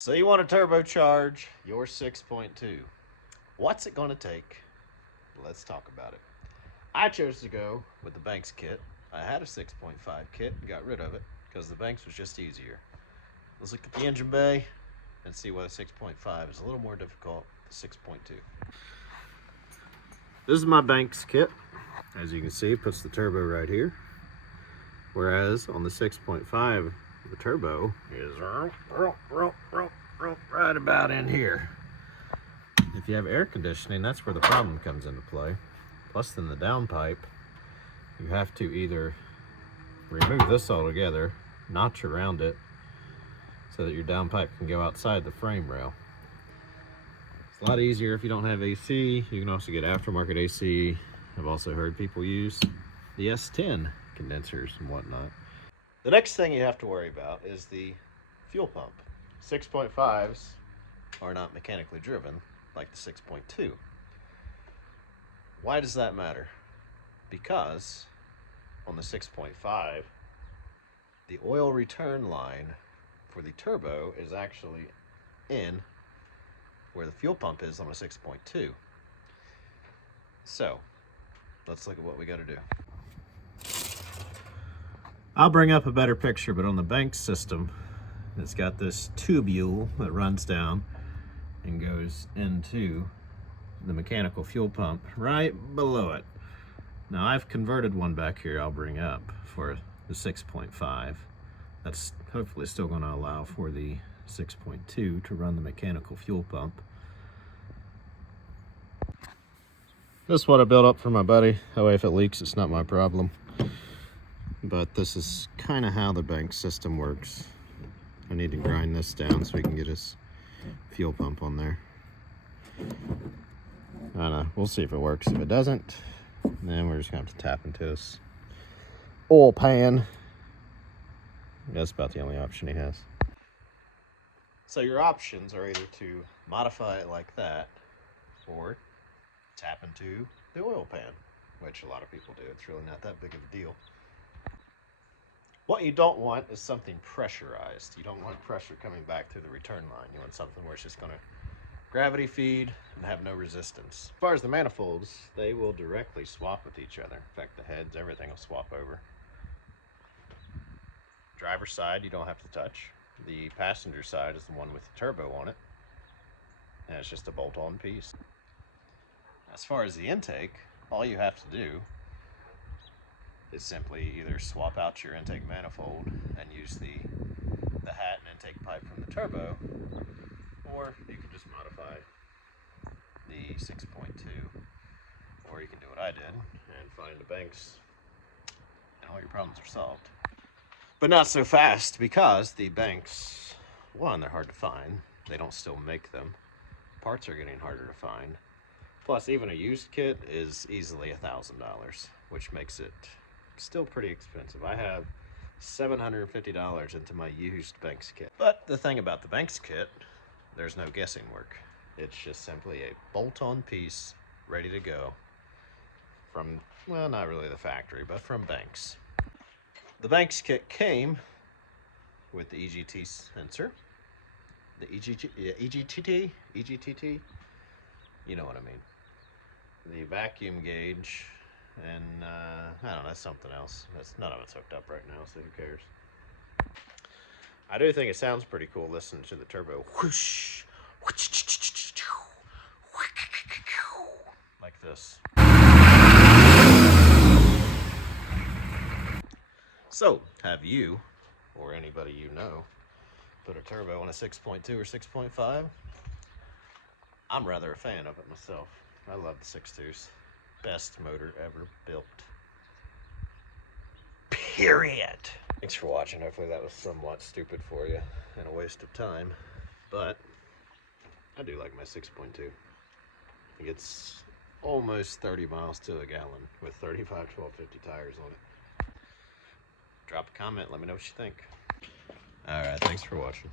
So you want to turbocharge your 6.2. What's it going to take? Let's talk about it. I chose to go with the Banks kit. I had a 6.5 kit and got rid of it because the Banks was just easier. Let's look at the engine bay and see why the 6.5 is a little more difficult than 6.2. This is my Banks kit. As you can see, it puts the turbo right here. Whereas on the 6.5, the turbo is right about in here. If you have air conditioning, that's where the problem comes into play. Plus, in the downpipe, you have to either remove this altogether, notch around it, so that your downpipe can go outside the frame rail. It's a lot easier if you don't have AC. You can also get aftermarket AC. I've also heard people use the S10 condensers and whatnot. The next thing you have to worry about is the fuel pump. 6.5s are not mechanically driven like the 6.2. Why does that matter? Because on the 6.5, the oil return line for the turbo is actually in where the fuel pump is on a 6.2. So, let's look at what we got to do. I'll bring up a better picture, but on the Banks system, it's got this tubule that runs down and goes into the mechanical fuel pump right below it. Now I've converted one back here I'll bring up for the 6.5. That's hopefully still going to allow for the 6.2 to run the mechanical fuel pump. This is what I built up for my buddy. That way if it leaks, it's not my problem. But this is kind of how the Banks system works. I need to grind this down so we can get his fuel pump on there. I don't know, we'll see if it works. If it doesn't, then we're just gonna have to tap into this oil pan. That's about the only option he has. So your options are either to modify it like that or tap into the oil pan, which a lot of people do. It's really not that big of a deal. What you don't want is something pressurized. You don't want pressure coming back through the return line. You want something where it's just going to gravity feed and have no resistance. As far as the manifolds, they will directly swap with each other. In fact, the heads, everything will swap over. Driver's side, you don't have to touch. The passenger side is the one with the turbo on it. And it's just a bolt-on piece. As far as the intake, all you have to do is simply either swap out your intake manifold and use the hat and intake pipe from the turbo, or you can just modify the 6.2, or you can do what I did and find the Banks and all your problems are solved. But not so fast, because the Banks, one, they're hard to find. They don't still make them. Parts are getting harder to find. Plus, even a used kit is easily $1,000, which makes it still pretty expensive. I have $750 into my used Banks kit. But the thing about the Banks kit, there's no guessing work. It's just simply a bolt-on piece ready to go from, well, not really the factory, but from Banks. The Banks kit came with the EGT sensor, the EGTT, you know what I mean. The vacuum gauge, and I don't know, that's something else. None of it's hooked up right now, so who cares? I do think it sounds pretty cool listening to the turbo whoosh, like this. So, have you, or anybody you know, put a turbo on a 6.2 or 6.5? I'm rather a fan of it myself. I love the 6.2s. Best motor ever built. Period. Thanks for watching. Hopefully that was somewhat stupid for you and a waste of time. But I do like my 6.2. It gets almost 30 miles to a gallon with 35 1250 tires on it. Drop a comment. Let me know what you think. Alright, thanks for watching.